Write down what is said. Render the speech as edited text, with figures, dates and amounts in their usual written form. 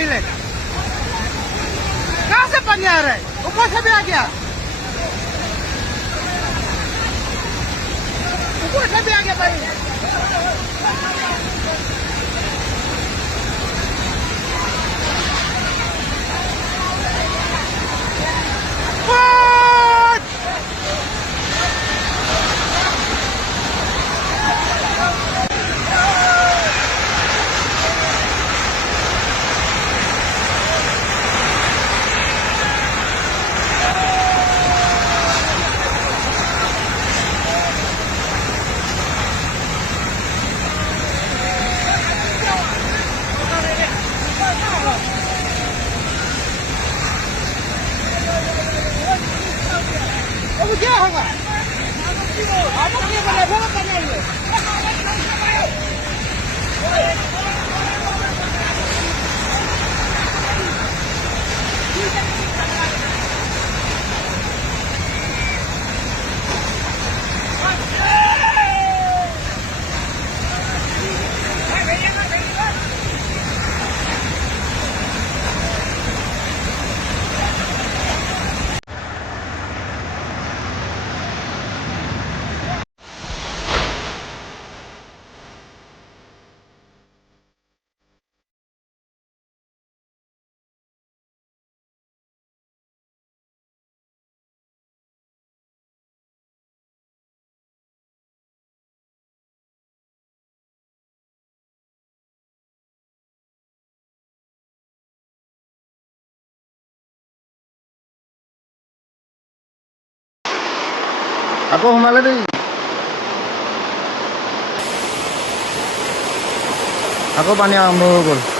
আহিলে कहाँ से पानी आ रहा है ऊपर से भी आ गया ऊपर से भी आ गया पानी अब क्या होगा अब क्या बने वो बनाएंगे আকৌ সোমালে দেই আকৌ পানী আৰম্ভ হৈ গ'ল